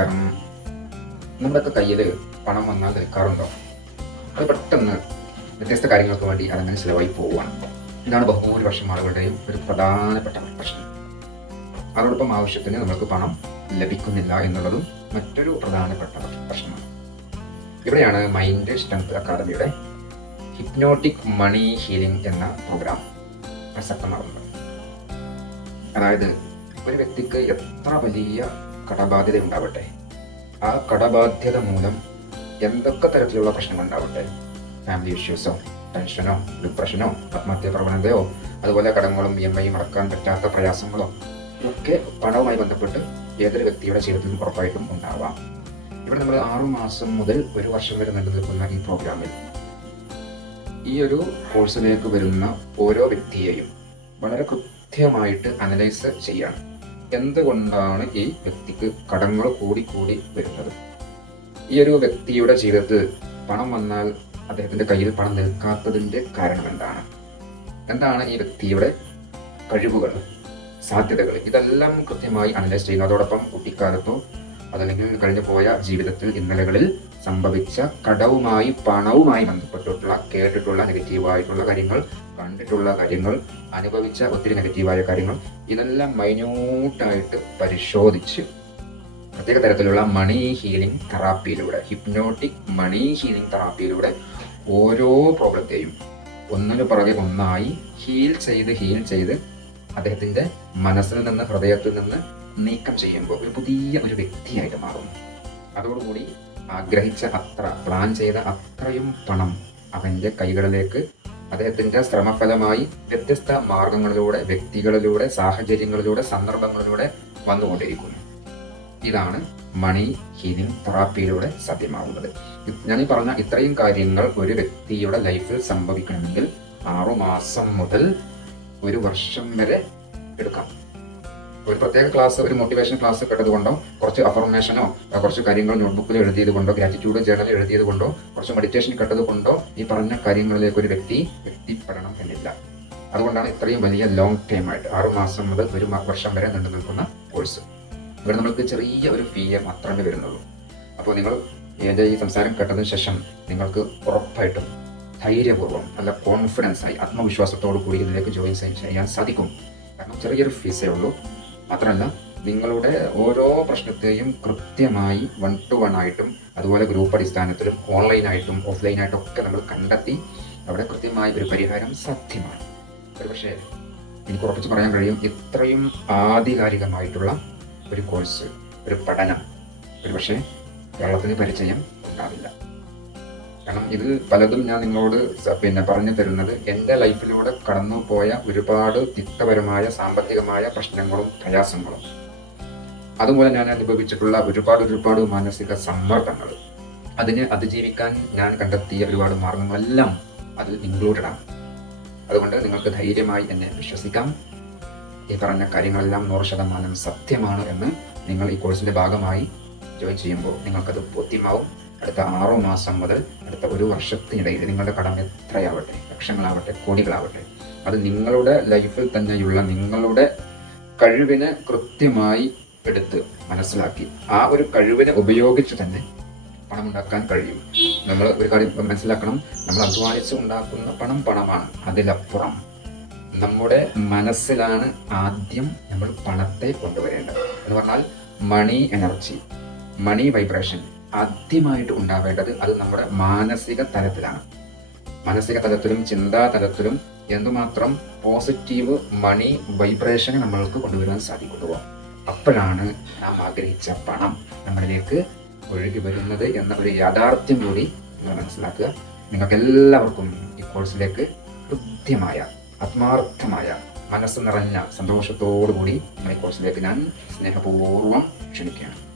നമസ്കാരം നമ്മുടെയൊക്കെ കയ്യിൽ പണം വന്നാൽ നിൽക്കാറുണ്ടോ? അത് പെട്ടെന്ന് വ്യത്യസ്ത കാര്യങ്ങൾക്ക് വേണ്ടി അതങ്ങനെ ചിലവായി പോവുകയാണ്. ഇതാണ് ബഹുഭൂരിപക്ഷം ആളുകളുടെയും ഒരു പ്രധാനപ്പെട്ട പ്രശ്നം. അതോടൊപ്പം ആവശ്യത്തിന് നമ്മൾക്ക് പണം ലഭിക്കുന്നില്ല എന്നുള്ളതും മറ്റൊരു പ്രധാനപ്പെട്ട പ്രശ്നമാണ്. ഇവിടെയാണ് മൈൻഡ് സ്ട്രെങ്ത് അക്കാദമിയുടെ ഹിപ്നോട്ടിക് മണി ഹീലിംഗ് എന്ന പ്രോഗ്രാം പ്രസക്തമാകുന്നത്. അതായത് ഒരു വ്യക്തിക്ക് എത്ര വലിയ കടബാധ്യത ഉണ്ടാവട്ടെ. ആ കടബാധ്യത മൂലം എന്തൊക്കെ തരത്തിലുള്ള പ്രശ്നങ്ങൾ ഉണ്ടാവട്ടെ? ഫാമിലി ഇഷ്യൂസോ ടെൻഷനോ ഡിപ്രഷനോ ആത്മഹത്യ പ്രവണതയോ അതുപോലെ കടങ്ങളും ഇ എം ഐ അടക്കാൻ പറ്റാത്ത പ്രയാസങ്ങളോ ഒക്കെ പണവുമായി ബന്ധപ്പെട്ട് ഏതൊരു വ്യക്തിയുടെ ജീവിതത്തിലും ഉറപ്പായിട്ടും ഉണ്ടാവാം. ഇവിടെ നമ്മൾ ആറു മാസം മുതൽ ഒരു വർഷം വരെ നിലനിൽക്കുന്ന ഈ പ്രോഗ്രാമിൽ ഈ ഒരു കോഴ്സിലേക്ക് വരുന്ന ഓരോ വ്യക്തിയെയും വളരെ കൃത്യമായിട്ട് അനലൈസ് ചെയ്യണം എന്തുകൊണ്ടാണ് ഈ വ്യക്തിക്ക് കടങ്ങൾ കൂടി കൂടി വരുന്നത്? ഈ ഒരു വ്യക്തിയുടെ ജീവിതത്തിൽ പണം വന്നാൽ അദ്ദേഹത്തിന്റെ കയ്യിൽ പണം നിൽക്കാത്തതിന്റെ കാരണം എന്താണ്? എന്താണ് ഈ വ്യക്തിയുടെ കഴിവുകൾ സാധ്യതകൾ? ഇതെല്ലാം കൃത്യമായി അനലൈസ് ചെയ്യുക. അതോടൊപ്പം കുട്ടിക്കാലത്തോ അതല്ലെങ്കിൽ കഴിഞ്ഞു പോയ ജീവിതത്തിൽ ഇന്നലകളിൽ സംഭവിച്ച കടവുമായി പണവുമായി ബന്ധപ്പെട്ടിട്ടുള്ള കേട്ടിട്ടുള്ള നെഗറ്റീവായിട്ടുള്ള കാര്യങ്ങൾ കണ്ടിട്ടുള്ള കാര്യങ്ങൾ അനുഭവിച്ച ഒത്തിരി നെഗറ്റീവായ കാര്യങ്ങൾ ഇതെല്ലാം മൈന്യൂട്ടായിട്ട് പരിശോധിച്ച് പ്രത്യേക തരത്തിലുള്ള മണി ഹീലിംഗ് തെറാപ്പിയിലൂടെ ഹിപ്നോട്ടിക് മണി ഹീലിംഗ് തെറാപ്പിയിലൂടെ ഓരോ പ്രോബ്ലത്തെയും ഒന്നിനു പുറകെ ഒന്നായി ഹീൽ ചെയ്ത് ഹീൽ ചെയ്ത് അദ്ദേഹത്തിന്റെ മനസ്സിൽ നിന്ന് ഹൃദയത്തിൽ നിന്ന് നീക്കം ചെയ്യുമ്പോൾ ഒരു പുതിയ ഒരു വ്യക്തിയായിട്ട് മാറുന്നു. അതോടുകൂടി ആഗ്രഹിച്ച അത്ര പ്ലാൻ ചെയ്ത അത്രയും പണം അവന്റെ കൈകളിലേക്ക് അദ്ദേഹത്തിന്റെ ശ്രമഫലമായി വ്യത്യസ്ത മാർഗങ്ങളിലൂടെ വ്യക്തികളിലൂടെ സാഹചര്യങ്ങളിലൂടെ സന്ദർഭങ്ങളിലൂടെ വന്നുകൊണ്ടിരിക്കുന്നു. ഇതാണ് മണി ഹീലിംഗ് തെറാപ്പിയിലൂടെ സാധ്യമാവുന്നത് ഈ പറഞ്ഞ ഇത്രയും കാര്യങ്ങൾ ഒരു വ്യക്തിയുടെ ലൈഫിൽ സംഭവിക്കണമെങ്കിൽ ആറുമാസം മുതൽ ഒരു വർഷം വരെ എടുക്കാം. ഒരു പ്രത്യേക ക്ലാസ് ഒരു മോട്ടിവേഷൻ ക്ലാസ് കേട്ടതുകൊണ്ടോ കുറച്ച് അഫർമേഷനോ കുറച്ച് കാര്യങ്ങൾ നോട്ട്ബുക്കിൽ എഴുതിയത് കൊണ്ടോ ഗ്രാറ്റിറ്റ്യൂഡ് ജേണൽ എഴുതിയത് കൊണ്ടോ കുറച്ച് മെഡിറ്റേഷൻ കേട്ടത് കൊണ്ടോ ഈ പറഞ്ഞ കാര്യങ്ങളിലേക്ക് ഒരു വ്യക്തി എത്തിപ്പെടണം എന്നില്ല. അതുകൊണ്ടാണ് ഇത്രയും വലിയ ലോങ് ടൈം ആയിട്ട് ആറു മാസം മുതൽ ഒരു വർഷം വരെ നീണ്ടു നിൽക്കുന്ന കോഴ്സ് ഇവിടെ നമ്മൾക്ക് ചെറിയ ഒരു ഫീ മാത്രമേ വരുന്നുള്ളൂ. അപ്പോൾ നിങ്ങൾ എന്റെ ഈ സംസാരം കേട്ടതിന് ശേഷം നിങ്ങൾക്ക് ഉറപ്പായിട്ടും ധൈര്യപൂർവം നല്ല കോൺഫിഡൻസ് ആയി ആത്മവിശ്വാസത്തോടു കൂടി ഇതിലേക്ക് ജോയിൻ ചെയ്യാൻ സാധിക്കും. കാരണം ചെറിയൊരു ഫീസേ ഉള്ളൂ. മാത്രമല്ല നിങ്ങളുടെ ഓരോ പ്രശ്നത്തെയും കൃത്യമായി വൺ ടു വൺ ആയിട്ടും അതുപോലെ ഗ്രൂപ്പ് അടിസ്ഥാനത്തിലും ഓൺലൈനായിട്ടും ഓഫ്ലൈനായിട്ടും ഒക്കെ നമ്മൾ കണ്ടെത്തി അവിടെ കൃത്യമായ ഒരു പരിഹാരം സാധ്യമാണ്. ഒരു പക്ഷേ എനിക്ക് ഉറപ്പിച്ച് പറയാൻ കഴിയും ഇത്രയും ആധികാരികമായിട്ടുള്ള ഒരു കോഴ്സ് ഒരു പഠനം ഒരു പക്ഷേ കേരളത്തിന് പരിചയം ഉണ്ടാവില്ല. കാരണം ഇത് പലതും ഞാൻ നിങ്ങളോട് പിന്നെ പറഞ്ഞു തരുന്നത് എന്റെ ലൈഫിലൂടെ കടന്നു പോയ ഒരുപാട് തിക്തപരമായ സാമ്പത്തികമായ പ്രശ്നങ്ങളും പ്രയാസങ്ങളും. അതുപോലെ ഞാൻ അനുഭവിച്ചിട്ടുള്ള ഒരുപാട് ഒരുപാട് മാനസിക സമ്മർദ്ദങ്ങൾ. അതിനെ അതിജീവിക്കാൻ ഞാൻ കണ്ടെത്തിയ ഒരുപാട് മാർഗങ്ങളെല്ലാം അതിൽ ഇൻക്ലൂഡഡ് ആണ് അതുകൊണ്ട് നിങ്ങൾക്ക് ധൈര്യമായി എന്നെ വിശ്വസിക്കാം. ഈ പറഞ്ഞ കാര്യങ്ങളെല്ലാം നൂറ് ശതമാനം സത്യമാണ് എന്ന് നിങ്ങൾ ഈ കോഴ്സിന്റെ ഭാഗമായി ജോയിൻ ചെയ്യുമ്പോൾ നിങ്ങൾക്കത് ബോധ്യമാവും. അടുത്ത ആറു മാസം മുതൽ അടുത്ത ഒരു വർഷത്തിനിടയിൽ നിങ്ങളുടെ കടം എത്രയാവട്ടെ? ലക്ഷങ്ങളാവട്ടെ കോടികളാവട്ടെ. അത് നിങ്ങളുടെ ലൈഫിൽ തന്നെയുള്ള നിങ്ങളുടെ കഴിവിനെ കൃത്യമായി എടുത്ത് മനസ്സിലാക്കി. ആ ഒരു കഴിവിനെ ഉപയോഗിച്ച് തന്നെ പണം ഉണ്ടാക്കാൻ കഴിയും. നമ്മൾ ഒരു കാര്യം മനസ്സിലാക്കണം. നമ്മൾ അധ്വാനിച്ച് ഉണ്ടാക്കുന്ന പണം പണമാണ്. അതിലപ്പുറം നമ്മുടെ മനസ്സിലാണ് ആദ്യം നമ്മൾ പണത്തെ കൊണ്ടുവരേണ്ടത്. എന്ന് പറഞ്ഞാൽ മണി എനർജി മണി വൈബ്രേഷൻ ആദ്യമായിട്ട് ഉണ്ടാവേണ്ടത് അത് നമ്മുടെ മാനസിക തലത്തിലാണ്. മാനസിക തലത്തിലും ചിന്താ തലത്തിലും എന്തുമാത്രം പോസിറ്റീവ് മണി വൈബ്രേഷനെ നമ്മൾക്ക് കൊണ്ടുവരാൻ സാധിക്കുന്നുവോ? അപ്പോഴാണ് നാം ആഗ്രഹിച്ച പണം നമ്മളിലേക്ക് ഒഴുകി വരുന്നത് എന്ന ഒരു യാഥാർത്ഥ്യം കൂടി നിങ്ങൾ മനസ്സിലാക്കുക. നിങ്ങൾക്ക് എല്ലാവർക്കും ഈ കോഴ്സിലേക്ക് കൃത്യമായ ആത്മാർത്ഥമായ മനസ്സ് നിറഞ്ഞ സന്തോഷത്തോടു കൂടി ഈ കോഴ്സിലേക്ക് ഞാൻ സ്നേഹപൂർവം ക്ഷണിക്കുകയാണ്.